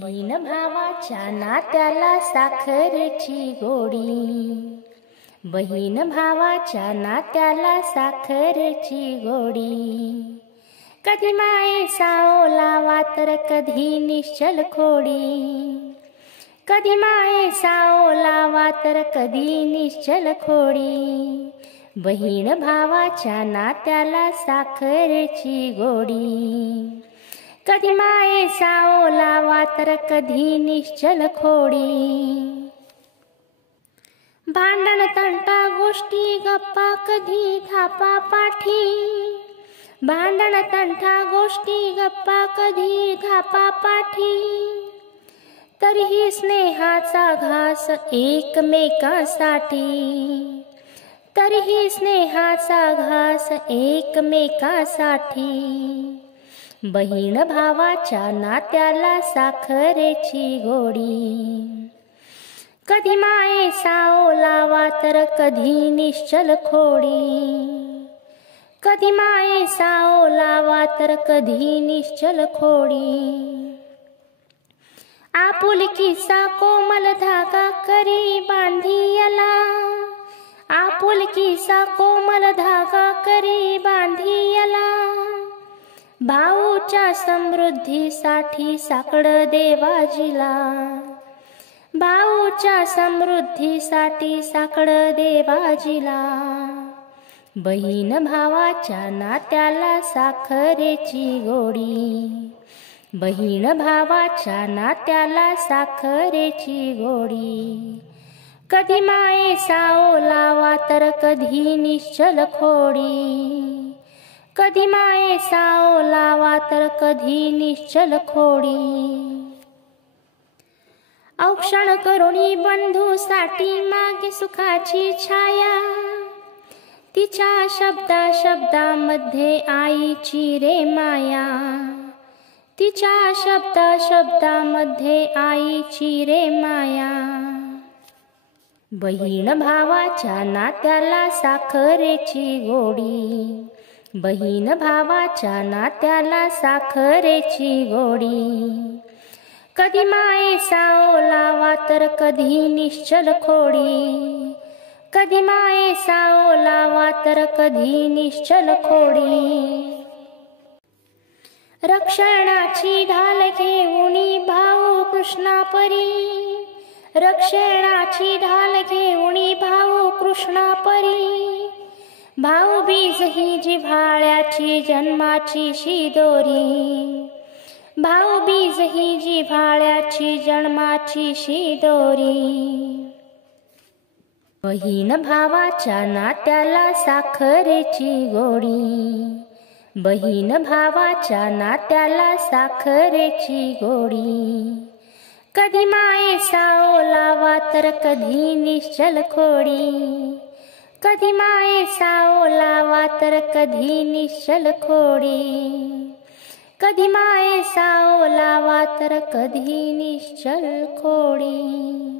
बहीण भावाच्या नात्याला साखरेची गोडी, बहीण भावाच्या नात्याला साखरेची गोडी। कधी मायेचा ओलावा तर कधी निश्चल खोडी, कधी मायेचा ओलावा तर कधी निश्चल खोडी। बहीण भावाच्या नात्याला साखरेची गोडी, कधी मायेचा ओलावा तर कधी निश्चल खोडी। भांडण तंटा गोष्टी गप्पा कधी धापा पाठी, भांडण तंटा गोष्टी गप्पा कधी धापा पाठी। तरीही स्नेहाचा घास एकमेकांसाठी, तरीही स्नेहाचा घास एकमेकांसाठी। बहीण भावाच्या नात्याला साखरेची गोडी, कधी मायेचा ओलावा तर कधी निश्चल खोडी, कधी मायेचा ओलावा तर कधी निश्चल खोडी। आपुलकीचा कोमल धागा करी बांधियला, आपुलकीचा कोमल धागा करी बांधियला। भाऊच्या समृद्धीसाठी साकडं देवाजीला, भाऊच्या समृद्धीसाठी साकडं देवाजीला। बहीण भावाच्या नात्याला साखरेची गोडी, बहीण भावाच्या नात्याला साखरेची गोडी। कधी मायेचा ओलावा तर कधी निश्चल खोडी, कधी मायेचा ओलावा तर कधी निश्चल खोडी। औक्षण करुणी बंधूसाठी मागे सुखाची छाया, तिच्या शब्दा शब्दामध्ये आईची रे माया, तिच्या शब्दा शब्दामध्ये आईची रे माया। बहीण भावाच्या नात्याला साखरेची गोडी, बहीण भावाच्या नात्याला साखरेची गोडी। कधी मायेचा ओलावा तर कधी निश्चल खोडी, कधी मायेचा ओलावा तर कधी निश्चल खोडी। रक्षणाची ढाल घेऊनी भाऊ कृष्णापरी, रक्षणाची ढाल घेऊनी भाऊ कृष्णापरी। भाऊबीज ही जिव्हाळ्याची जन्माची शिदोरी, भाऊबीज ही जिव्हाळ्याची जन्माची शिदोरी। बहीण भावाच्या नात्याला साखरेची गोडी, बहीण भावाच्या नात्याला साखरेची गोडी। कधी मायेचा ओलावा तर कधी निश्चल खोडी, कधी मायेचा ओलावा तर कधी निश्चल खोडी। कधी मायेचा ओलावा तर कधी निश्चल खोडी।